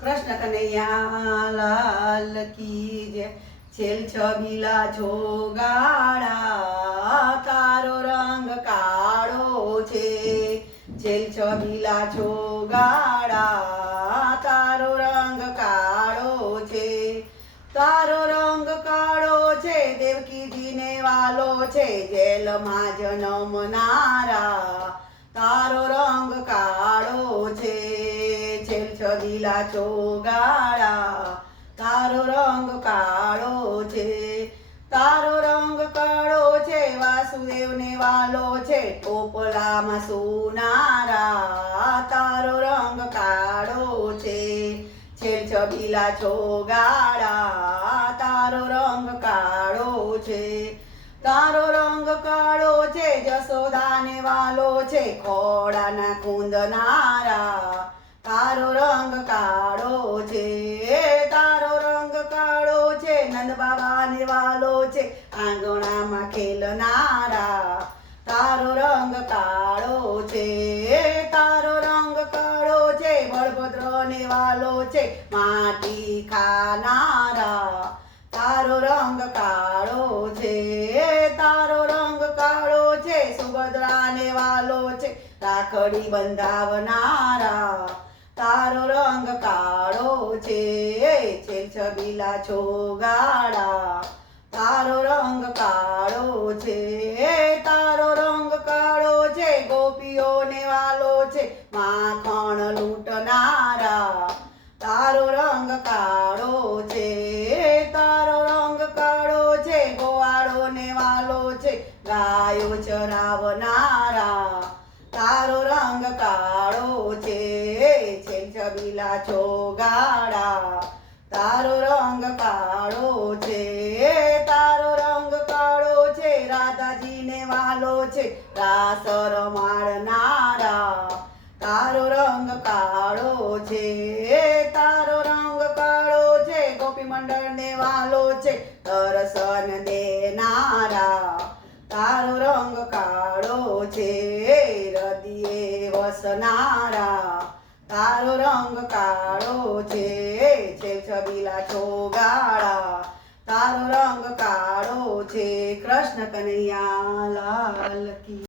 કૃષ્ણ કનૈયા લાલ કી જય. છેલ છબીલા છોગાડા તારો રંગ કાળો છે. છેલ છબીલા છોગાડા તારો રંગ કાળો છે. તારો રંગ કાળો છે, દેવકીજીને વાલો છે. જેલમાં જન્મનારા, તારો છબીલા ચોગાળા તારો રંગ કાળો છે. તારો રંગ કાળો છે, વાસુદેવને વાલો છે, ટોપલામાં સોનારા, તારો રંગ કાળો છે. છેલ છબીલા ચોગાળા તારો રંગ કાળો છે. તારો રંગ કાળો છે જસોદાને વાલો છે ખોડાના કુંદનારા તારો રંગ કાળો છે, તારો રંગ કાળો છે, નંદ બાબાને વાલો છે, આંગણામાં ખેલનારા. તારો રંગ કાળો છે, તારો રંગ કાળો છે બળભદ્રને વાલો છે, માટી ખાનારા. તારો રંગ કાળો છે, તારો રંગ કાળો છે, સુભદ્રાને વાલો છે, રાખડી બંધાવનારા. તારો રંગ કાળો છે છે છબીલા છોગાડા તારો રંગ કાળો છે, તારો રંગ કાળો છે, ગોપીઓને વાલો છે, માખણ લૂંટનારા. તારો રંગ કાળો છે, તારો રંગ કાળો છે, ગોવાળોને વાલો છે, ગાયો ચરાવનારા. તારો છબીલા છોગાડા તારો રંગ કાળો છે, તારો રંગ કાળો છે, રાધાજીને વાલો છે રાસ રમાડનારા તારો રંગ કાળો છે, તારો રંગ કાળો છે, ગોપી મંડળને વાલો છે દર્શન દેનારા તારો રંગ કાળો છે, હૃદયે વસનારા. તારો રંગ કાળો છે છે છબીલા છોગાળા તારો રંગ કાળો છે, કૃષ્ણ કનૈયા લાલ કી.